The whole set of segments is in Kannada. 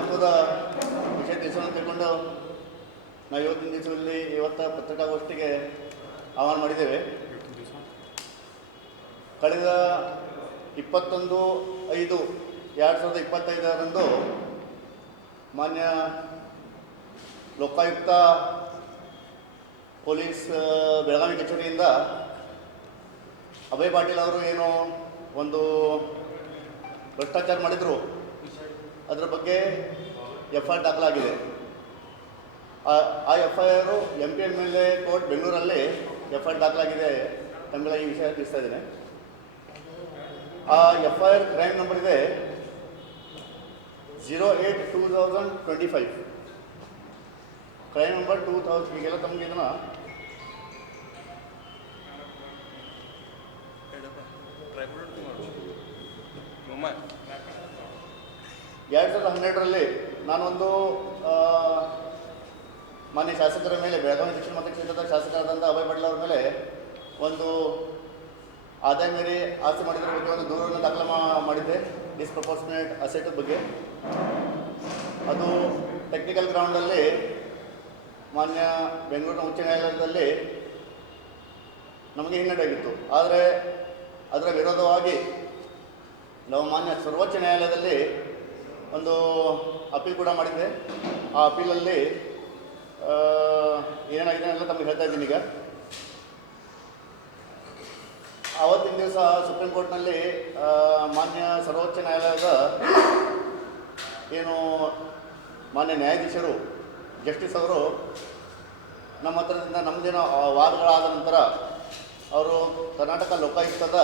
ಮಹತ್ವದ ವಿಷಯ ತಿಳಿಸೋಣ ತಿಳ್ಕೊಂಡು ನಾವು ಇವತ್ತಿನ ದಿವಸದಲ್ಲಿ ಇವತ್ತ ಪತ್ರಿಕಾಗೋಷ್ಠಿಗೆ ಆಹ್ವಾನ ಮಾಡಿದ್ದೇವೆ. ಕಳೆದ ಇಪ್ಪತ್ತೊಂದು ಐದು ಎರಡು ಸಾವಿರದ ಇಪ್ಪತ್ತೈದರಂದು ಮಾನ್ಯ ಲೋಕಾಯುಕ್ತ ಪೊಲೀಸ್ ಬೆಳಗಾವಿ ಕಚೇರಿಯಿಂದ ಅಭಯ್ ಪಾಟೀಲ್ ಅವರು ಏನು ಒಂದು ಭ್ರಷ್ಟಾಚಾರ ಮಾಡಿದರು. ಅದರ ಬಗ್ಗೆ ಎಫ್ ಐ ದಾಖಲಾಗಿದೆ. ಆ- ಎಫ್ ಐ ಆರು M P M L A court ಬೆಂಗಳೂರಲ್ಲಿ ಎಫ್ ಐ ದಾಖಲಾಗಿದೆ ತಮ್ಮೆಲ್ಲ ಈ ವಿಷಯ ತಿಳಿಸ್ತಾ ಇದ್ದೇನೆ. ಆ F I R crime number ಇದೆ zero eight two thousand twenty five. Crime number two thousand ಈಗೆಲ್ಲ ತಮಗೆ ಇದನ್ನು ಎರಡು ಸಾವಿರದ ಹನ್ನೆರಡರಲ್ಲಿ ನಾನೊಂದು ಮಾನ್ಯ ಶಾಸಕರ ಮೇಲೆ, ಬೆಳಗಾವಿ ದಕ್ಷಿಣ ಮತಕ್ಷೇತ್ರದ ಶಾಸಕರಾದಂಥ ಅಭಯ್ ಪಟೇಲ್ ಅವರ ಮೇಲೆ ಒಂದು ಆದಾಯ ಮೇಲೆ ಆಸ್ತಿ ಮಾಡಿದ್ರ ಬಗ್ಗೆ ಒಂದು ದೂರನ್ನು ದಾಖಲೆ ಮಾಡಿದ್ದೆ. ಡಿಸ್ಪ್ರಪೋರ್ಷನೇಟ್ ಅಸೆಟ್ ಬಗ್ಗೆ. ಅದು ಟೆಕ್ನಿಕಲ್ ಗ್ರೌಂಡಲ್ಲಿ ಮಾನ್ಯ ಬೆಂಗಳೂರಿನ ಉಚ್ಚ ನ್ಯಾಯಾಲಯದಲ್ಲಿ ನಮಗೆ ಹಿನ್ನಡೆಯಾಗಿತ್ತು. ಆದರೆ ಅದರ ವಿರೋಧವಾಗಿ ನಾವು ಮಾನ್ಯ ಸರ್ವೋಚ್ಚ ನ್ಯಾಯಾಲಯದಲ್ಲಿ ಒಂದು ಅಪೀಲ್ ಕೂಡ ಮಾಡಿದ್ದೆ. ಆ ಅಪೀಲಲ್ಲಿ ಏನಾಗಿದೆ ಅಂತ ತಮಗೆ ಹೇಳ್ತಾ ಇದ್ದೀನಿ ಈಗ. ಆವತ್ತಿನ ದಿವಸ ಸುಪ್ರೀಂ ಕೋರ್ಟ್ನಲ್ಲಿ ಮಾನ್ಯ ಸರ್ವೋಚ್ಚ ನ್ಯಾಯಾಲಯದ ಏನು ಮಾನ್ಯ ನ್ಯಾಯಾಧೀಶರು, ಜಸ್ಟಿಸ್ ಅವರು ನಮ್ಮ ಹತ್ರದಿಂದ ನಮ್ಮದೇನೋ ವಾದಗಳಾದ ನಂತರ, ಅವರು ಕರ್ನಾಟಕ ಲೋಕಾಯುಕ್ತದ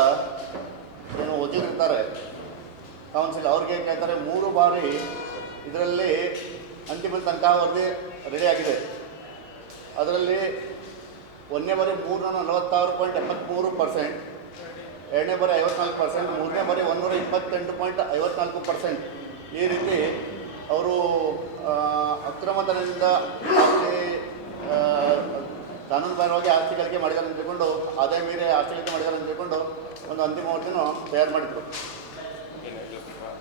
ಏನು ವಕೀಲರಿರ್ತಾರೆ ಕೌನ್ಸಿಲ್ ಅವ್ರಿಗೆ ಕೇಳ್ತಾರೆ ಮೂರು ಬಾರಿ ಇದರಲ್ಲಿ ಅಂತಿಮ ತನಕ ವರದಿ ರೆಡಿ ಆಗಿದೆ. ಅದರಲ್ಲಿ ಒಂದನೇ ಬಾರಿ ಮೂರ್ನೂರ ನಲವತ್ತಾರು ಪಾಯಿಂಟ್ ಎಪ್ಪತ್ತ್ಮೂರು ಪರ್ಸೆಂಟ್ ಎರಡನೇ ಬಾರಿ ಐವತ್ನಾಲ್ಕು ಪರ್ಸೆಂಟ್ ಮೂರನೇ ಬಾರಿ ಒಂದೂರ ಇಪ್ಪತ್ತೆಂಟು ಪಾಯಿಂಟ್ ಐವತ್ನಾಲ್ಕು ಪರ್ಸೆಂಟ್ ಈ ರೀತಿ ಅವರು ಅಕ್ರಮತನದಿಂದ ಆಸ್ತಿ ಕಾನೂನುಬಾರವಾಗಿ ಆಸ್ತಿ ಗಳಿಕೆ ಮಾಡಿದ್ದಾರೆ ಅಂತ ತಿಳ್ಕೊಂಡು ಆದಾಯ ಮೀರೆ ಆಸ್ತಿ ಗಳಿಕೆ ಮಾಡಿದ್ದಾರೆ ಅಂತ ತಿಳ್ಕೊಂಡು ಒಂದು ಅಂತಿಮ ವರದಿನೂ ತಯಾರು ಮಾಡಿದರು.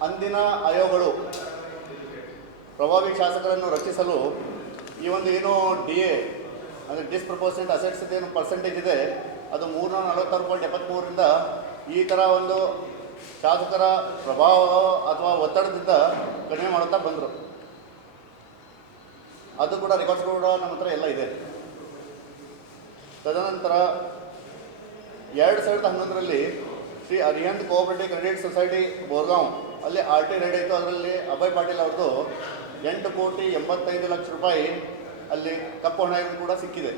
ಅಂದಿನ ಆಯೋಗಗಳು ಪ್ರಭಾವಿ ಶಾಸಕರನ್ನು ರಕ್ಷಿಸಲು ಈ ಒಂದು ಏನು ಡಿ ಎ ಅಂದರೆ ಡಿಸ್ಪ್ರಪೋರ್ಷನೇಟ್ ಅಸೆಟ್ಸ್ ಏನು ಪರ್ಸೆಂಟೇಜ್ ಇದೆ, ಅದು ಮೂರ್ನೂರ ನಲವತ್ತಾರು ಪಾಯಿಂಟ್ ಎಪ್ಪತ್ತ್ಮೂರರಿಂದ ಈ ಥರ ಒಂದು ಶಾಸಕರ ಪ್ರಭಾವ ಅಥವಾ ಒತ್ತಡದಿಂದ ಕಡಿಮೆ ಮಾಡುತ್ತಾ ಬಂದರು. ಅದು ಕೂಡ ರೆಕಾರ್ಡ್ಸ್ ಕೂಡ ನಮ್ಮ ಹತ್ರ ಎಲ್ಲ ಇದೆ. ತದನಂತರ ಎರಡು ಸಾವಿರದ ಹನ್ನೊಂದರಲ್ಲಿ Shri Arihant cooperative credit society Borgaon ಅಲ್ಲಿ ಆರ್ ಟಿ ರೈಡ್ ಆಯಿತು ಅದರಲ್ಲಿ ಅಭಯ್ ಪಾಟೀಲ್ ಅವ್ರದ್ದು ಎಂಟು ಕೋಟಿ ಎಂಬತ್ತೈದು ಲಕ್ಷ ರೂಪಾಯಿ ಅಲ್ಲಿ ಕಪ್ಪು ಹಣ ಕೂಡ ಸಿಕ್ಕಿದೆ.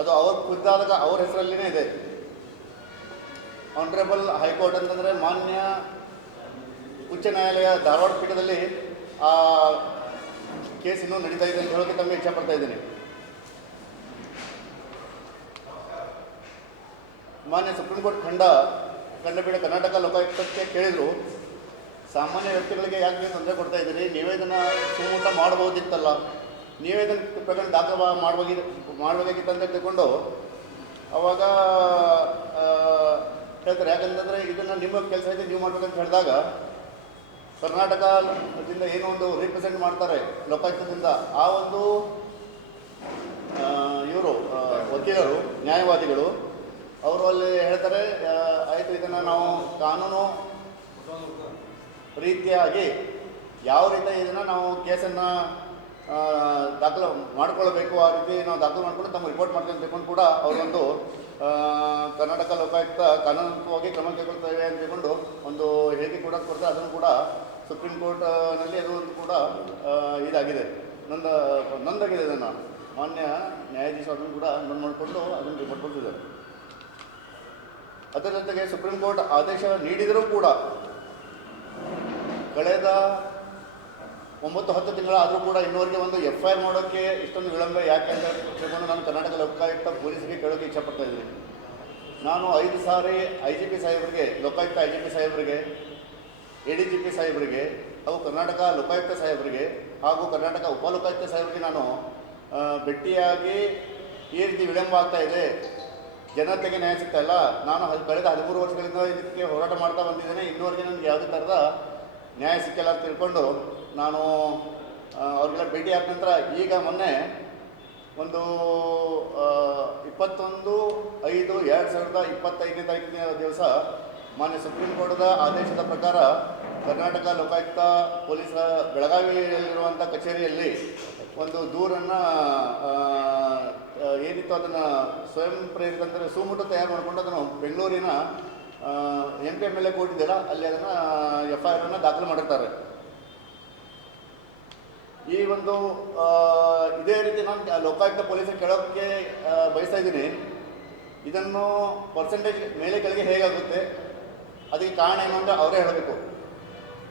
ಅದು ಅವ್ರ ಖುದ್ದಾದಾಗ ಅವ್ರ ಹೆಸರಲ್ಲಿನೇ ಇದೆ. ಆನರೇಬಲ್ ಹೈಕೋರ್ಟ್ ಅಂತಂದರೆ ಮಾನ್ಯ ಉಚ್ಚ ನ್ಯಾಯಾಲಯ ಧಾರವಾಡ ಪೀಠದಲ್ಲಿ ಆ ಕೇಸ್ ಇನ್ನೂ ನಡೀತಾ ಇದೆ ಅಂತ ಹೇಳೋಕೆ ತಮಗೆ ಇಚ್ಛೆ ಪಡ್ತಾ ಇದ್ದೀನಿ. ಮಾನ್ಯ ಸುಪ್ರೀಂ ಕೋರ್ಟ್ ಖಂಡ ಖಂಡಪೀಠ ಕರ್ನಾಟಕ ಲೋಕಾಯುಕ್ತಕ್ಕೆ ಕೇಳಿದರು, ಸಾಮಾನ್ಯ ವ್ಯಕ್ತಿಗಳಿಗೆ ಯಾಕೆ ನೀವು ತೊಂದರೆ ಕೊಡ್ತಾ ಇದ್ದೀರಿ? ನೀವೇ ಇದನ್ನು ಸುಮೂಟ ಮಾಡ್ಬೋದಿತ್ತಲ್ಲ ನೀವೇ ಇದನ್ನು ಪ್ರಕರಣ ದಾಖಲ ಮಾಡಬೇಕಿ ಮಾಡಬೇಕಾಗಿತ್ತು ಅಂತ ತಿಳ್ಕೊಂಡು, ಅವಾಗ ಹೇಳ್ತಾರೆ. ಯಾಕಂತಂದರೆ ಇದನ್ನು ನಿಮ್ಮ ಕೆಲಸ ಇದೆ, ನೀವು ಮಾಡಬೇಕಂತ ಹೇಳಿದಾಗ ಕರ್ನಾಟಕದಿಂದ ಏನೋ ಒಂದು ರೀಪ್ರೆಸೆಂಟ್ ಮಾಡ್ತಾರೆ ಲೋಕಾಯುಕ್ತದಿಂದ. ಆ ಒಂದು ಇವರು ವಕೀಲರು, ನ್ಯಾಯವಾದಿಗಳು ಅವರು ಅಲ್ಲಿ ಹೇಳ್ತಾರೆ ಆಯಿತು, ಇದನ್ನು ನಾವು ಕಾನೂನು ರೀತಿಯಾಗಿ ಯಾವ ರೀತಿ ಇದನ್ನು ನಾವು ಕೇಸನ್ನು ದಾಖಲು ಮಾಡ್ಕೊಳ್ಬೇಕು, ಆ ರೀತಿ ನಾವು ದಾಖಲು ಮಾಡಿಕೊಂಡು ತಮ್ಮ ರಿಪೋರ್ಟ್ ಮಾಡ್ತೀವಿ ಅಂತ ಕೂಡ ಅವರೊಂದು ಕರ್ನಾಟಕ ಲೋಕಾಯುಕ್ತ ಕಾನೂನಾತ್ಮಕವಾಗಿ ಕ್ರಮ ಕೈಗೊಳ್ತೇವೆ ಅಂತ ತಿಳ್ಕೊಂಡು ಒಂದು ಹೇಳಿಕೆ ಕೂಡ ಕೊಡ್ತಾರೆ. ಅದನ್ನು ಕೂಡ ಸುಪ್ರೀಂ ಕೋರ್ಟ್ನಲ್ಲಿ ಅದು ಒಂದು ಕೂಡ ಇದಾಗಿದೆ. ನಂದ, ನಂದಾಗಿದೆ ಅದನ್ನು ಮಾನ್ಯ ನ್ಯಾಯಾಧೀಶ ಅದನ್ನು ಕೂಡ ನೋಡ್ ಮಾಡಿಕೊಂಡು ಅದನ್ನು ರಿಪೋರ್ಟ್ ಕೊಡ್ತಿದ್ದಾರೆ. ಅದರ ಜೊತೆಗೆ ಸುಪ್ರೀಂ ಕೋರ್ಟ್ ಆದೇಶ ನೀಡಿದರೂ ಕೂಡ ಕಳೆದ ಒಂಬತ್ತು, ಹತ್ತು ತಿಂಗಳಾದರೂ ಕೂಡ ಇನ್ನೂವರೆಗೆ ಒಂದು ಎಫ್ ಐ ಆರ್ ಮಾಡೋಕ್ಕೆ ಇಷ್ಟೊಂದು ವಿಳಂಬ. ಯಾಕೆ ಅಂತ ತಿಳ್ಕೊಂಡು ನಾನು ಕರ್ನಾಟಕ ಲೋಕಾಯುಕ್ತ ಪೊಲೀಸ್ಗೆ ಕೇಳೋಕ್ಕೆ ಇಚ್ಛಪಡ್ತಾ ಇದ್ದೀನಿ. ನಾನು ಐದು ಸಾರಿ ಐ ಜಿ ಪಿ ಸಾಹೇಬರಿಗೆ, ಲೋಕಾಯುಕ್ತ ಐ ಜಿ ಪಿ ಸಾಹೇಬರಿಗೆ ಎ ಡಿ ಜಿ ಪಿ ಸಾಹೇಬರಿಗೆ, ಹಾಗೂ ಕರ್ನಾಟಕ ಲೋಕಾಯುಕ್ತ ಸಾಹೇಬರಿಗೆ, ಹಾಗೂ ಕರ್ನಾಟಕ ಉಪಲೋಕಾಯುಕ್ತ ಸಾಹೇಬರಿಗೆ ನಾನು ಭೇಟಿಯಾಗಿ ಈ ರೀತಿ ವಿಳಂಬ ಆಗ್ತಾ ಇದೆ. ಜನತೆಗೆ ನ್ಯಾಯ ಸಿಗ್ತಾ ಇಲ್ಲ. ನಾನು ಕಳೆದ ಹದಿಮೂರು ವರ್ಷಗಳಿಂದ ಇದಕ್ಕೆ ಹೋರಾಟ ಮಾಡ್ತಾ ಬಂದಿದ್ದೇನೆ. ಇನ್ನೂವರೆಗೆ ನನಗೆ ಯಾವುದೇ ಥರದ ನ್ಯಾಯ ಸಿಕ್ಕಿಲ್ಲ ಅಂತ ತಿಳ್ಕೊಂಡು ನಾನು ಅವ್ರಿಗೆಲ್ಲ ಭೇಟಿ ಆದ ನಂತರ ಈಗ ಮೊನ್ನೆ ಒಂದು ಇಪ್ಪತ್ತೊಂದು ಐದು ಎರಡು ಸಾವಿರದ ಇಪ್ಪತ್ತೈದನೇ ತಾರೀಕಿನ ದಿವಸ ಮಾನ್ಯ ಸುಪ್ರೀಂ ಕೋರ್ಟ್ದ ಆದೇಶದ ಪ್ರಕಾರ ಕರ್ನಾಟಕ ಲೋಕಾಯುಕ್ತ ಪೊಲೀಸರ ಬೆಳಗಾವಿಯಲ್ಲಿರುವಂಥ ಕಚೇರಿಯಲ್ಲಿ ಒಂದು ದೂರನ್ನು ಏನಿತ್ತು ಅದನ್ನು ಸ್ವಯಂ ಪ್ರೇರಿತ ಅಂದರೆ ಸೂಮುಟ ತಯಾರು ಮಾಡಿಕೊಂಡು ಅದನ್ನು ಬೆಂಗಳೂರಿನ M P M L A ಕೊಟ್ಟಿದ್ದೀರಾ ಅಲ್ಲಿ ಅದನ್ನು ಎಫ್ ಐ ಆರನ್ನು ದಾಖಲು ಮಾಡಿರ್ತಾರೆ. ಈ ಒಂದು ಇದೇ ರೀತಿ ನಾನು ಲೋಕಾಯುಕ್ತ ಪೊಲೀಸರು ಕೇಳೋಕ್ಕೆ ಬಯಸ್ತಾ ಇದ್ದೀನಿ. ಇದನ್ನು ಪರ್ಸೆಂಟೇಜ್ ಮೇಲೆ ಕೆಳಗೆ ಹೇಗಾಗುತ್ತೆ? ಅದಕ್ಕೆ ಕಾರಣ ಏನು ಅಂತ ಅವರೇ ಹೇಳಬೇಕು.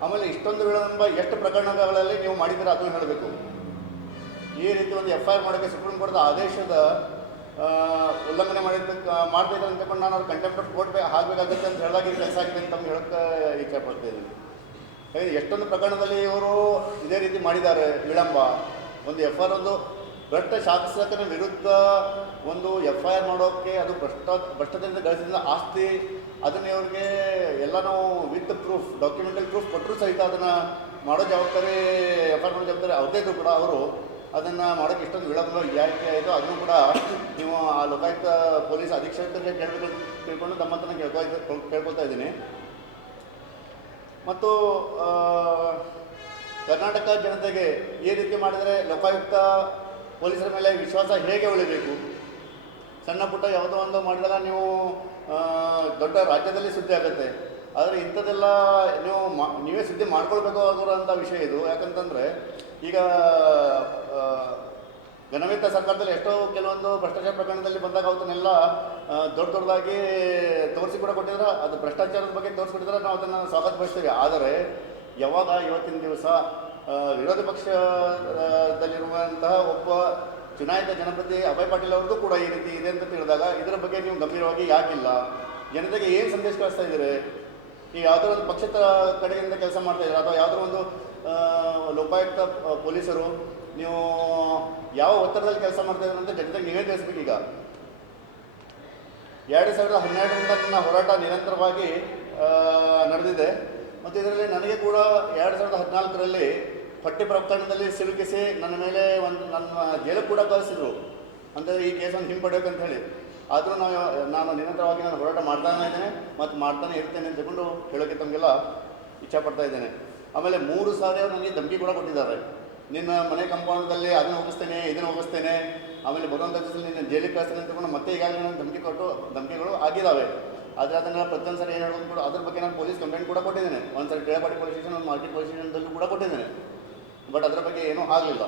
ಆಮೇಲೆ ಇಷ್ಟೊಂದು ವಿಳಂಬ, ಎಷ್ಟು ಪ್ರಕರಣಗಳಲ್ಲಿ ನೀವು ಮಾಡಿದ್ದೀರಾ ಅದನ್ನು ಹೇಳಬೇಕು. ಈ ರೀತಿ ಒಂದು ಎಫ್ ಐ ಆರ್ ಮಾಡೋಕ್ಕೆ ಸುಪ್ರೀಂ ಕೋರ್ಟ್ ಆದೇಶದ ಉಲ್ಲಂಘನೆ ಮಾಡಿದ್ದಕ್ಕೆ ಮಾಡ್ತಾ ಇದ್ದಾರೆ ಅಂತ ನಾನು ಅವ್ರು ಕಂಟೆಂಪ್ಟ್ ಕೋರ್ಟ್ ಆಗಬೇಕಾಗುತ್ತೆ ಅಂತ ಹೇಳಿದಾಗ ಈ ಕೆಲಸ ಆಗಿದೆ ಅಂತ ಹೇಳಕ್ಕೆ ಇಚ್ಛೆ ಪಡ್ತಿದ್ದೀನಿ ಎಷ್ಟೊಂದು ಪ್ರಕರಣದಲ್ಲಿ ಇವರು ಇದೇ ರೀತಿ ಮಾಡಿದ್ದಾರೆ ವಿಳಂಬ. ಒಂದು ಎಫ್ ಐ ಆರ್ ಒಂದು ಭ್ರಷ್ಟ ಶಾಸಕನ ವಿರುದ್ಧ ಒಂದು ಎಫ್ ಐ ಆರ್ ಮಾಡೋಕ್ಕೆ ಅದು ಭ್ರಷ್ಟ, ಭ್ರಷ್ಟದಿಂದ ಗಳಿಸಿದ ಆಸ್ತಿ, ಅದನ್ನು ಇವ್ರಿಗೆ ಎಲ್ಲ ವಿತ್ ಪ್ರೂಫ್ ಡಾಕ್ಯುಮೆಂಟಲ್ ಪ್ರೂಫ್ ಕೊಟ್ಟರು ಸಹಿತ ಅದನ್ನು ಮಾಡೋ ಜವಾಬ್ದಾರಿ ಎಫ್ ಐ ಆರ್ ಮಾಡೋ ಜವಾಬ್ದಾರಿ ಅವ್ರದೇ ಕೂಡ ಅವರು ಅದನ್ನು ಮಾಡೋಕ್ಕೆ ಇಷ್ಟೊಂದು ವಿಳಂಬ ಯಾಕೆ ಆಯಿತು ಅದನ್ನು ಕೂಡ ನೀವು ಆ ಲೋಕಾಯುಕ್ತ ಪೊಲೀಸ್ ಅಧೀಕ್ಷಕರಿಗೆ ಕೇಳಬೇಕು ತಿಳ್ಕೊಂಡು ತಮ್ಮ ಹತ್ರ ಕೇಳ್ಕೊ, ಕೇಳ್ಕೊಳ್ತಾ ಇದ್ದೀನಿ. ಮತ್ತು ಕರ್ನಾಟಕ ಜನತೆಗೆ ಈ ರೀತಿ ಮಾಡಿದರೆ ಲೋಕಾಯುಕ್ತ ಪೊಲೀಸರ ಮೇಲೆ ವಿಶ್ವಾಸ ಹೇಗೆ ಉಳಿಬೇಕು? ಸಣ್ಣ ಪುಟ್ಟ ಯಾವುದೋ ಒಂದು ಮಾಡಿದಾಗ ನೀವು ದೊಡ್ಡ ರಾಜ್ಯದಲ್ಲಿ ಸುದ್ದಿ ಆಗುತ್ತೆ. ಆದರೆ ಇಂಥದ್ದೆಲ್ಲ ನೀವು ಮಾ, ನೀವೇ ಸುದ್ದಿ ಮಾಡ್ಕೊಳ್ಬೇಕು ಆಗಿರೋಂಥ ವಿಷಯ ಇದು. ಯಾಕಂತಂದರೆ ಈಗ ಘನವಿತ್ತ ಸರ್ಕಾರದಲ್ಲಿ ಎಷ್ಟೋ ಕೆಲವೊಂದು ಭ್ರಷ್ಟಾಚಾರ ಪ್ರಕರಣದಲ್ಲಿ ಬಂದಾಗ ಅವತ್ತನ್ನೆಲ್ಲ ದೊಡ್ಡ ದೊಡ್ಡದಾಗಿ ತೋರಿಸಿ ಕೂಡ ಕೊಟ್ಟಿದ್ರೆ, ಅದು ಭ್ರಷ್ಟಾಚಾರದ ಬಗ್ಗೆ ತೋರಿಸ್ಕೊಟ್ಟಿದ್ರೆ ನಾವು ಅದನ್ನು ಸ್ವಾಗತ ಬಯಸ್ತೀವಿ. ಆದರೆ ಯಾವಾಗ ಇವತ್ತಿನ ದಿವಸ ವಿರೋಧ ಪಕ್ಷದಲ್ಲಿರುವಂತಹ ಒಬ್ಬ ಚುನಾಯಿತ ಜನಪ್ರತಿ ಅಭಯ್ ಪಾಟೀಲ್ ಅವ್ರದ್ದು ಕೂಡ ಈ ರೀತಿ ಇದೆ ಅಂತ ತಿಳಿದಾಗ ಇದರ ಬಗ್ಗೆ ನೀವು ಗಂಭೀರವಾಗಿ ಯಾಕಿಲ್ಲ? ಜನತೆಗೆ ಏನು ಸಂದೇಶ ಕಳಿಸ್ತಾ ಇದ್ದೀರಿ? ನೀವು ಯಾವುದೋ ಒಂದು ಪಕ್ಷದ ಕಡೆಯಿಂದ ಕೆಲಸ ಮಾಡ್ತಾ ಇದ್ದೀರಾ? ಅಥವಾ ಯಾವುದೋ ಒಂದು ಲೋಕಾಯುಕ್ತ ಪೊಲೀಸರು ನೀವು ಯಾವ ಒತ್ತಡದಲ್ಲಿ ಕೆಲಸ ಮಾಡ್ತಾ ಇದ್ದೀರ ಅಂತ ಜನತೆಗೆ ನೀವೇ ತಿಳಿಸ್ಬೇಕು ಈಗ. ಎರಡು ಸಾವಿರದ ಹನ್ನೆರಡರಿಂದ ನನ್ನ ಹೋರಾಟ ನಿರಂತರವಾಗಿ ನಡೆದಿದೆ. ಮತ್ತು ಇದರಲ್ಲಿ ನನಗೆ ಕೂಡ ಎರಡು ಸಾವಿರದ ಹದಿನಾಲ್ಕರಲ್ಲಿ ಪಟ್ಟಿ ಪ್ರಕರಣದಲ್ಲಿ ಸಿಲುಕಿಸಿ ನನ್ನ ಮೇಲೆ ಒಂದು, ನನ್ನ ಜೈಲು ಕೂಡ ಕಳಿಸಿದ್ರು. ಅಂದರೆ ಈ ಕೇಸನ್ನು ಹಿಂಪಡೆಯೋಕಂತ ಹೇಳಿ. ಆದರೂ ನಾವು ನಾನು ನಿರಂತರವಾಗಿ ನಾನು ಹೋರಾಟ ಮಾಡ್ತಾನೆ ಇದ್ದೇನೆ ಮತ್ತು ಮಾಡ್ತಾನೆ ಇರ್ತೇನೆ ಅಂತ ತಗೊಂಡು ಹೇಳೋಕ್ಕೆ ತಮಗೆಲ್ಲ ಇಚ್ಛಪಡ್ತಾ ಇದ್ದೇನೆ. ಆಮೇಲೆ ಮೂರು ಸಾರಿ ನನಗೆ ಧಮಕಿ ಕೂಡ ಕೊಟ್ಟಿದ್ದಾರೆ. ನಿನ್ನ ಮನೆ ಕಂಪೌಂಡಲ್ಲಿ ಅದನ್ನು ಹೋಗಿಸ್ತೇನೆ ಇದನ್ನು ಹೋಗಿಸ್ತೇನೆ ಆಮೇಲೆ ಬರುವಂಥ ನಿನ್ನ ಜೈಲಿಗೆ ಕಳಿಸ್ತೇನೆ ತಿಳ್ಕೊಂಡು ಮತ್ತೆ ಈಗಾಗಲೇ ನಾನು ಧಮಕಿ ಕೊಟ್ಟು ಧಮಕಿಗಳು ಆಗಿದ್ದಾವೆ. ಆದರೆ ಅದನ್ನು ಪ್ರತಿಯೊಂದು ಸರಿ ಏನು ಹೇಳೋದು ಕೂಡ ಅದ್ರ ಬಗ್ಗೆ ನಾನು ಪೊಲೀಸ್ ಕಂಪ್ಲೇಂಟ್ ಕೂಡ ಕೊಟ್ಟಿದ್ದೇನೆ. ಒಂದು ಸರಿ ಪೊಲೀಸ್ ಸ್ಟೇಷನ್, ಒಂದು ಮಾರ್ಕೆಟ್ ಪೊಲೀಸ್ ಸ್ಟೇಷನ್ದಲ್ಲೂ ಕೂಡ ಕೊಟ್ಟಿದ್ದೇನೆ. ಬಟ್ ಅದರ ಬಗ್ಗೆ ಏನೂ ಆಗಲಿಲ್ಲ.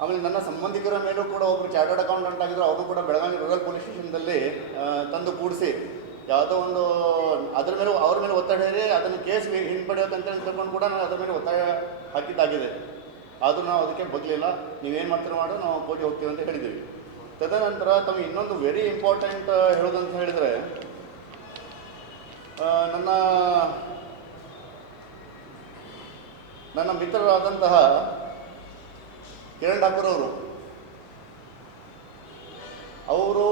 ಆಮೇಲೆ ನನ್ನ ಸಂಬಂಧಿಕರ ಮೇಲೂ ಕೂಡ ಒಬ್ಬರು ಚಾರ್ಟರ್ಡ್ ಅಕೌಂಟೆಂಟ್ ಆಗಿದ್ರು, ಅವರು ಕೂಡ ಬೆಳಗಾವಿ ರೂರಲ್ ಪೊಲೀಸ್ ಸ್ಟೇಷನ್ದಲ್ಲಿ ತಂದು ಕೂಡಿಸಿ. ಯಾವುದೋ ಒಂದು, ಅದರ ಮೇಲೆ, ಅವ್ರ ಮೇಲೆ ಒತ್ತಡ ಇದೆ ಅದನ್ನು ಕೇಸ್ ಹಿಂಪಡೆಯೋಕಂತ ತಿಳ್ಕೊಂಡು ಕೂಡ ನಾನು ಅದರ ಮೇಲೆ ಒತ್ತಾಯ ಹಾಕಿದ್ದಾಗಿದೆ. ಆದರೂ ನಾವು ಅದಕ್ಕೆ ಬಗ್ಲಿಲ್ಲ. ನೀವೇನು ಮಾಡ್ತೀರ ಮಾಡು, ನಾವು ಕೋಟಿ ಹೋಗ್ತೀವಿ ಅಂತ ಹೇಳಿದ್ದೀವಿ. ತದನಂತರ ತಮಗೆ ಇನ್ನೊಂದು ವೆರಿ ಇಂಪಾರ್ಟೆಂಟ್ ಹೇಳೋದಂತ ಹೇಳಿದರೆ ನನ್ನ ನನ್ನ ಮಿತ್ರರಾದಂತಹ ಕಿರಣ್ ಠಾಕೂರ್ ಅವರು. ಅವರು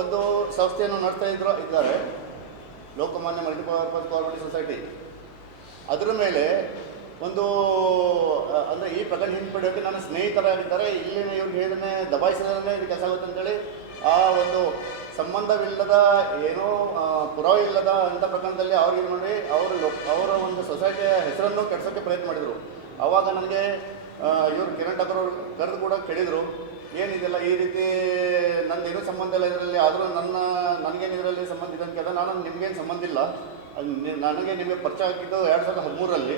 ಒಂದು ಸಂಸ್ಥೆಯನ್ನು ನಡೆಸ್ತಾ ಇದ್ರು, ಇದ್ದಾರೆ. Lokmanya multipurpose cooperative society. ಅದರ ಮೇಲೆ ಒಂದು ಅಂದರೆ ಈ ಪ್ರಕರಣ ಹಿಂಪಡೆಯೋಕ್ಕೆ ನನ್ನ ಸ್ನೇಹಿತರಾಗಿದ್ದಾರೆ. ಇಲ್ಲಿನ ಇವ್ರಿಗೆ ಹೇಳಿದ್ರೆ ದಬಾಯಿಸಿದ್ರೆ ಇದು ಕೆಲಸ ಆಗುತ್ತೆ ಅಂತೇಳಿ ಆ ಒಂದು ಸಂಬಂಧವಿಲ್ಲದ, ಏನೋ ಪುರಾವೆ ಇಲ್ಲದ ಅಂಥ ಪ್ರಕರಣದಲ್ಲಿ ಅವ್ರಿಗೆ ನೋಡಿ ಅವರು ಅವರ ಒಂದು ಸೊಸೈಟಿಯ ಹೆಸರನ್ನು ಕೆಡ್ಸೋಕ್ಕೆ ಪ್ರಯತ್ನ ಮಾಡಿದರು. ಆವಾಗ ನನಗೆ ಇವರು ಕಿರಣ್ ಠಾಕೂರ್ ಅವರು ಕರೆದು ಕೂಡ ಕೇಳಿದರು ಏನಿದೆಲ್ಲ ಈ ರೀತಿ ನಂದು ಏನೂ ಸಂಬಂಧ ಇಲ್ಲ ಇದರಲ್ಲಿ, ಆದರೂ ನನ್ನ ನನಗೇನು ಇದರಲ್ಲಿ ಸಂಬಂಧ ಇದೆ ಅಂತ ನಾನು ನಿಮಗೇನು ಸಂಬಂಧ ಇಲ್ಲ. ನನಗೆ ನಿಮಗೆ ಪರಿಚಯ ಆಗಿದ್ದು ಎರಡು ಸಾವಿರದ ಹದಿಮೂರರಲ್ಲಿ,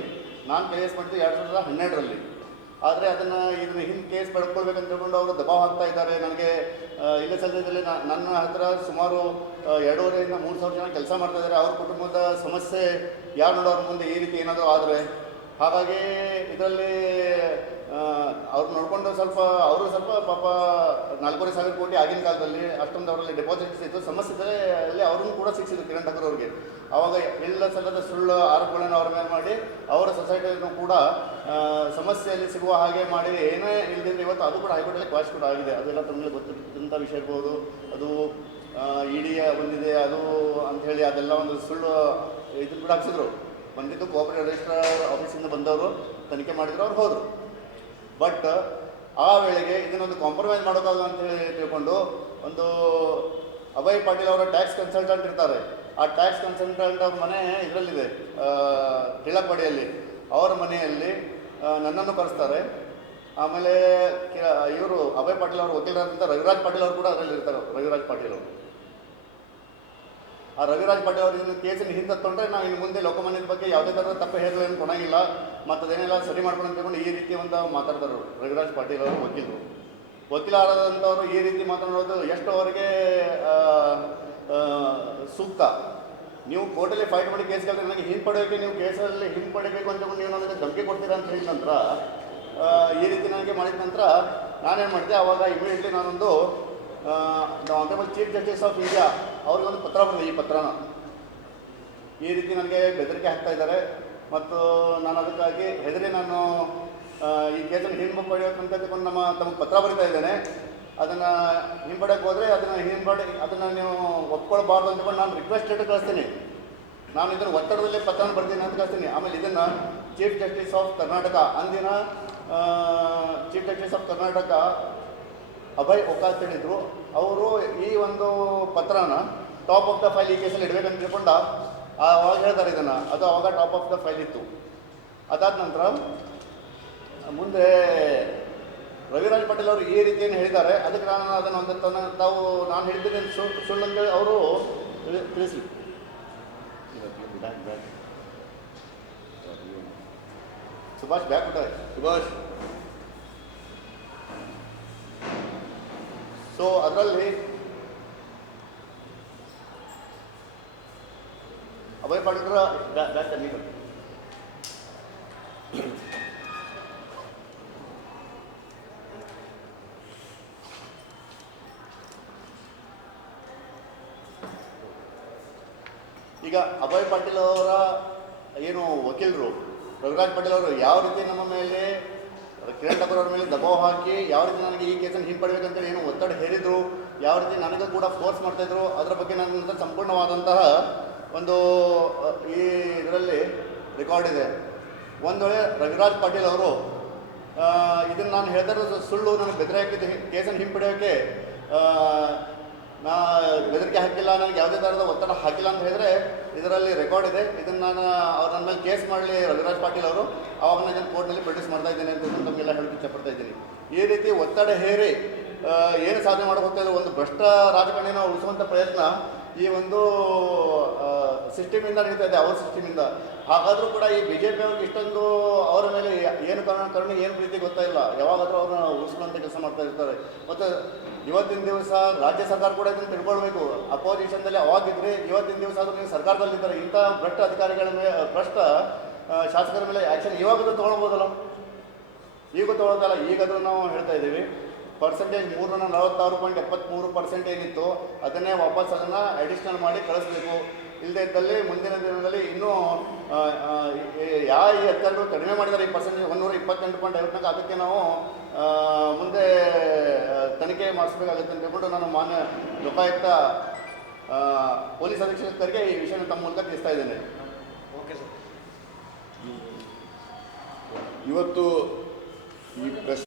ನಾನು ಕೇಸ್ ಮಾಡಿದ್ದು ಎರಡು ಸಾವಿರದ ಹನ್ನೆರಡರಲ್ಲಿ. ಆದರೆ ಅದನ್ನು ಇದನ್ನು ಹಿಂದೆ ಕೇಸ್ ಪಡ್ಕೊಳ್ಬೇಕಂತ ಹೇಳ್ಕೊಂಡು ಅವರು ದಬಾವ್ ಹಾಕ್ತಾ ಇದ್ದಾರೆ. ನನಗೆ ಇಲ್ಲೇ ಸದ್ಯದಲ್ಲಿ ನನ್ನ ಹತ್ರ ಸುಮಾರು ಎರಡೂವರೆಯಿಂದ ಮೂರು ಸಾವಿರ ಜನ ಕೆಲಸ ಮಾಡ್ತಾ ಇದ್ದಾರೆ. ಅವ್ರ ಕುಟುಂಬದ ಸಮಸ್ಯೆ ಯಾರು ನೋಡೋರ ಮುಂದೆ ಈ ರೀತಿ ಏನಾದರೂ ಆದರೆ ಹಾಗಾಗಿ ಇದರಲ್ಲಿ ಅವ್ರು ನೋಡಿಕೊಂಡು ಸ್ವಲ್ಪ, ಅವರು ಸ್ವಲ್ಪ ಪಾಪ ನಾಲ್ಕೂವರೆ ಸಾವಿರ ಕೋಟಿ ಆಗಿನ ಕಾಲದಲ್ಲಿ ಅಷ್ಟೊಂದು ಅವರಲ್ಲಿ ಡೆಪಾಸಿಟ್ಸ್ ಇತ್ತು ಸಮಸ್ಯೆ ಅಲ್ಲಿ ಅವ್ರನ್ನೂ ಕೂಡ ಸಿಕ್ಕಿಸಿದ್ರು ಕಿರಣ್ ಠಾಕೂರ್ ಅವ್ರಿಗೆ. ಆವಾಗ ಎಲ್ಲ ಸಲದ ಸುಳ್ಳು ಆರೋಪಗಳನ್ನು ಅವ್ರ ಮೇಲೆ ಮಾಡಿ ಅವರ ಸೊಸೈಟಿಯನ್ನು ಕೂಡ ಸಮಸ್ಯೆಯಲ್ಲಿ ಸಿಗುವ ಹಾಗೆ ಮಾಡಿ ಏನೇ ಇಲ್ಲದಿದ್ರೆ ಇವತ್ತು ಅದು ಕೂಡ ಹೈಕೋರ್ಟಲ್ಲಿ ಕ್ವಾಶ್ ಕೂಡ ಆಗಿದೆ. ಅದೆಲ್ಲ ತಮಗೆ ಗೊತ್ತಿದ್ದಂಥ ವಿಷಯ ಇರ್ಬೋದು? ಅದು ಇಡಿಯ ಬಂದಿದೆ ಅದು ಅಂಥೇಳಿ ಅದೆಲ್ಲ ಒಂದು ಸುಳ್ಳು ಇದನ್ನು ಕೂಡ ಹಾಕ್ಸಿದ್ರು. ಬಂದಿದ್ದು ಕೋಆಪರೇಟಿವ್ ರಿಜಿಸ್ಟ್ರಾರ್ ಆಫೀಸಿಂದ ಬಂದವರು, ತನಿಖೆ ಮಾಡಿದ್ರು, ಅವ್ರು ಹೋದರು. ಬಟ್ ಆ ವೇಳೆಗೆ ಇದನ್ನೊಂದು ಕಾಂಪ್ರಮೈಸ್ ಮಾಡೋಕ್ಕಾಗ ಅಂತ ಹೇಳಿ ತಿಳ್ಕೊಂಡು ಒಂದು ಅಭಯ್ ಪಾಟೀಲ್ ಅವರ ಟ್ಯಾಕ್ಸ್ ಕನ್ಸಲ್ಟೆಂಟ್ ಇರ್ತಾರೆ. ಆ ಟ್ಯಾಕ್ಸ್ ಕನ್ಸಲ್ಟೆಂಟ್ ಅವ್ರ ಮನೆ ಇದರಲ್ಲಿದೆ ಟಿಳಕವಾಡಿಯಲ್ಲಿ ಅವರ ಮನೆಯಲ್ಲಿ ನನ್ನನ್ನು ಕರೆಸ್ತಾರೆ. ಆಮೇಲೆ ಇವರು ಅಭಯ್ ಪಾಟೀಲ್ ಅವರು ವಕೀಲರಾದಂಥ ರವಿರಾಜ್ ಪಾಟೀಲ್ ಅವರು ಕೂಡ ಅದರಲ್ಲಿ ಇರ್ತಾರೆ ರವಿರಾಜ್ ಪಾಟೀಲ್ ಅವರು. ಆ ರವಿರಾಜ್ ಪಾಟೀಲ್ ಅವರಿಂದ ಕೇಸಲ್ಲಿ ಹಿಂದೆ ತೊಗೊಂಡ್ರೆ ನಾವು ಇನ್ನು ಮುಂದೆ ಲೋಕಮಾನ್ಯದ ಬಗ್ಗೆ ಯಾವುದೇ ಥರದ ತಪ್ಪು ಹೇರಲನ್ನು ಕೊಡೋಂಗಿಲ್ಲ ಮತ್ತು ಅದೇನೆಲ್ಲ ಸರಿ ಮಾಡ್ಕೊಂಡು ಅಂತ ತಿಳ್ಕೊಂಡು ಈ ರೀತಿ ಒಂದು ಮಾತಾಡ್ತಾರೆ ರವಿರಾಜ್ ಪಾಟೀಲ್ ಅವರು ವಕೀಲರು. ವಕೀಲರಾದಂಥವರು ಈ ರೀತಿ ಮಾತನಾಡೋದು ಎಷ್ಟು ಅವರಿಗೆ ಸೂಕ್ತ? ನೀವು ಕೋರ್ಟಲ್ಲಿ ಫೈಟ್ ಮಾಡಿ ಕೇಸ್ಗಳಿಗೆ ನನಗೆ ಹಿಂಪಡೆಯೋಕೆ ನೀವು ಕೇಸಲ್ಲಿ ಹಿಂಪಡಿಬೇಕು ಅಂತ ನೀವು ನನಗೆ ಧಮಕಿ ಕೊಡ್ತೀರಾ ಅಂತ ಹೇಳಿದ ನಂತರ ಈ ರೀತಿ ನನಗೆ ಮಾಡಿದ ನಂತರ ನಾನೇನು ಮಾಡಿದೆ? ಆವಾಗ ಇಮಿಡಿಯೇಟ್ಲಿ ನಾನೊಂದು honourable chief justice of India ಅವ್ರಿಗೊಂದು ಪತ್ರ ಬಂದಿದೆ ಈ ಪತ್ರನ. ಈ ರೀತಿ ನನಗೆ ಬೆದರಿಕೆ ಹಾಕ್ತಾ ಇದ್ದಾರೆ. ಮತ್ತು ನಾನು ಅದಕ್ಕಾಗಿ ಹೆದರಿ ನಾನು ಈ ಕೇಸನ್ನು ಹಿಂಬ ನಮ್ಮ ತಮಗೆ ಪತ್ರ ಬರಿತಾ ಇದ್ದೇನೆ. ಅದನ್ನು ಹಿಂಬಡಕ್ಕೆ ಹೋದರೆ ಅದನ್ನು ಹಿಂಪಡೆ, ಅದನ್ನು ನೀವು ಒಪ್ಕೊಳ್ಬಾರ್ದು ಅಂತಕೊಂಡು ನಾನು ರಿಕ್ವೆಸ್ಟ್ ಇಟ್ಟು ಕಳಿಸ್ತೀನಿ. ನಾನು ಇದನ್ನು ಒತ್ತಡದಲ್ಲಿ ಪತ್ರನ ಬರ್ತೀನಿ ಅಂತ ಕಳಿಸ್ತೀನಿ. ಆಮೇಲೆ ಇದನ್ನು ಚೀಫ್ ಜಸ್ಟಿಸ್ ಆಫ್ ಕರ್ನಾಟಕ, ಅಂದಿನ chief justice of Karnataka Abhay ಒಕಾಲ್ ಹೇಳಿದ್ರು. ಅವರು ಈ ಒಂದು ಪತ್ರನ ಟಾಪ್ ಆಫ್ ದ ಫೈಲ್ ಈ ಕೇಸಲ್ಲಿ ಇಡಬೇಕಂತ ತಿಳ್ಕೊಂಡ ಅವಾಗ ಹೇಳ್ತಾರೆ ಇದನ್ನು. ಅದು ಅವಾಗ ಟಾಪ್ ಆಫ್ ದ ಫೈಲ್ ಇತ್ತು. ಅದಾದ ನಂತರ ಮುಂದೆ ರವಿರಾಜ್ ಪಟೇಲ್ ಅವರು ಈ ರೀತಿಯನ್ನು ಹೇಳಿದ್ದಾರೆ. ಅದಕ್ಕೆ ನಾನು ಅದನ್ನು ಒಂದು ತನ್ನ ತಾವು ನಾನು ಹೇಳಿದ್ದೇನೆ ಸುಳ್ಳು ಸುಳ್ಳು ಅಂತೇಳಿ ಅವರು ತಿಳಿ- ತಿಳಿಸಿ ಸುಭಾಷ್ ಬ್ಯಾಕ್ ಸುಭಾಷ್. ಸೊ ಅದರಲ್ಲಿ ಅಭಯ್ ಬ್ಯಾಕ್ ತನ್ನಿ ಈಗ ಅಭಯ್ ಪಾಟೀಲ್ ಅವರ ಏನು ವಕೀಲರು ರವಿರಾಜ್ ಪಾಟೀಲ್ ಅವರು ಯಾವ ರೀತಿ ನಮ್ಮ ಮೇಲೆ ಕಿರಣ್ ಠಾಕೂರ್ ಅವ್ರ ಮೇಲೆ ದಬಾವ್ ಹಾಕಿ ಯಾವ ರೀತಿ ನನಗೆ ಈ ಕೇಸನ್ನು ಹಿಂಪಡಿಬೇಕಂತೇಳಿ ಏನು ಒತ್ತಡ ಹೇರಿದ್ರು, ಯಾವ ರೀತಿ ನನಗೂ ಕೂಡ ಫೋರ್ಸ್ ಮಾಡ್ತಾಯಿದ್ರು, ಅದರ ಬಗ್ಗೆ ನನ್ನ ಸಂಪೂರ್ಣವಾದಂತಹ ಒಂದು ಈ ಇದರಲ್ಲಿ ರೆಕಾರ್ಡ್ ಇದೆ. ಒಂದು ವೇಳೆ ರವಿರಾಜ್ ಪಾಟೀಲ್ ಅವರು ಇದನ್ನು ನಾನು ಹೇಳ್ತಾ ಇರೋದು ಸುಳ್ಳು, ನನಗೆ ಬೆದರೆ ಹಾಕಿದ್ದು ಕೇಸನ್ನು ಹಿಂಪಡೆಯೋಕ್ಕೆ ನಾ ಬೆದರಿಕೆ ಹಾಕಿಲ್ಲ, ನನಗೆ ಯಾವುದೇ ಥರದ ಒತ್ತಡ ಹಾಕಿಲ್ಲ ಅಂತ ಹೇಳಿದ್ರೆ ಇದರಲ್ಲಿ ರೆಕಾರ್ಡ್ ಇದೆ. ಇದನ್ನು ನಾನು ಅವ್ರು ನನ್ನ ಮೇಲೆ ಕೇಸ್ ಮಾಡಲಿ ರವಿರಾಜ್ ಪಾಟೀಲ್ ಅವರು. ಅವಾಗ ನಾನು ಇದನ್ನು ಕೋರ್ಟ್ನಲ್ಲಿ ಪ್ರೊಡ್ಯೂಸ್ ಮಾಡ್ತಾ ಇದ್ದೇನೆ ಅಂತ ಹೇಳಿ ತಮಗೆಲ್ಲ ಹೇಳಕ್ಕೆ ಇಷ್ಟಪಡ್ತಾ ಇದ್ದೀನಿ. ಈ ರೀತಿ ಒತ್ತಡ ಹೇರಿ ಏನು ಸಾಧನೆ ಮಾಡೋಕೆ ಒಂದು ಭ್ರಷ್ಟ ರಾಜಕಾರಣಿನ ಉಳಿಸುವಂಥ ಪ್ರಯತ್ನ ಈ ಒಂದು ಸಿಸ್ಟಮಿಂದ ನಡೀತಾ ಇದೆ, ಅವ್ರ ಸಿಸ್ಟಮಿಂದ. ಹಾಗಾದರೂ ಕೂಡ ಈ ಬಿ ಜೆ ಪಿ ಅವ್ರಿಗೆ ಇಷ್ಟೊಂದು ಅವರ ಮೇಲೆ ಏನು ಕಾರಣ ಕಾರಣ ಏನು ಪ್ರೀತಿ ಗೊತ್ತಾಯಿಲ್ಲ ಯಾವಾಗಾದರೂ ಅವ್ರನ್ನ ಉಳಿಸ್ಕೊಳ್ಳುವಂಥ ಕೆಲಸ ಮಾಡ್ತಾ ಇರ್ತಾರೆ. ಮತ್ತು ಇವತ್ತಿನ ದಿವಸ ರಾಜ್ಯ ಸರ್ಕಾರ ಕೂಡ ಇದನ್ನು ತಿಳ್ಕೊಳ್ಬೇಕು. ಅಪೋಸಿಷನ್ದಲ್ಲಿ ಅವಾಗಿದ್ರೆ ಇವತ್ತಿನ ದಿವಸ ಆದರೂ ನೀವು ಸರ್ಕಾರದಲ್ಲಿದ್ದಾರೆ ಇಂಥ ಭ್ರಷ್ಟ ಅಧಿಕಾರಿಗಳ ಮೇಲೆ ಭ್ರಷ್ಟ ಶಾಸಕರ ಮೇಲೆ ಆ್ಯಕ್ಷನ್ ಇವಾಗಲೂ ತೊಗೊಳ್ಬೋದಲ್ಲ? ಈಗ ತೊಗೊಳೋದಲ್ಲ ಈಗಾದರೂ ನಾವು ಹೇಳ್ತಾ ಇದ್ದೀವಿ. ಪರ್ಸೆಂಟೇಜ್ ಮೂರನ್ನ ನಲವತ್ತಾರು ಪಾಯಿಂಟ್ ಎಪ್ಪತ್ತ್ಮೂರು ಪರ್ಸೆಂಟ್ ಏನಿತ್ತು ಅದನ್ನೇ ವಾಪಸ್ ಅದನ್ನು ಅಡಿಷ್ನಲ್ ಮಾಡಿ ಕಳಿಸ್ಬೇಕು. ಇಲ್ಲದೆ ಇದ್ದಲ್ಲಿ ಮುಂದಿನ ದಿನದಲ್ಲಿ ಇನ್ನೂ ಯಾವ ಈ ಹತ್ತಿರ ಕಡಿಮೆ ಮಾಡಿದ್ದಾರೆ ಈ ಪರ್ಸೆಂಟೇಜ್ ಒಂದೂರ ಇಪ್ಪತ್ತೆಂಟು ಪಾಯಿಂಟ್ ಐವತ್ನಾಲ್ಕು ಅದಕ್ಕೆ ನಾವು ಮುಂದೆ ತನಿಖೆ ಮಾಡಿಸ್ಬೇಕಾಗುತ್ತೆ ಅಂತ ಹೇಳ್ಬಿಟ್ಟು ನಾನು ಮಾನ್ಯ ಲೋಕಾಯುಕ್ತ ಪೊಲೀಸ್ ಅಧೀಕ್ಷಕರಿಗೆ ಈ ವಿಷಯ ತಮ್ಮ ಮೂಲಕ ತಿಳಿಸ್ತಾ ಇದ್ದೇನೆ. ಓಕೆ ಸರ್ ಇವತ್ತು ಈ ಪ್ರೆಸ್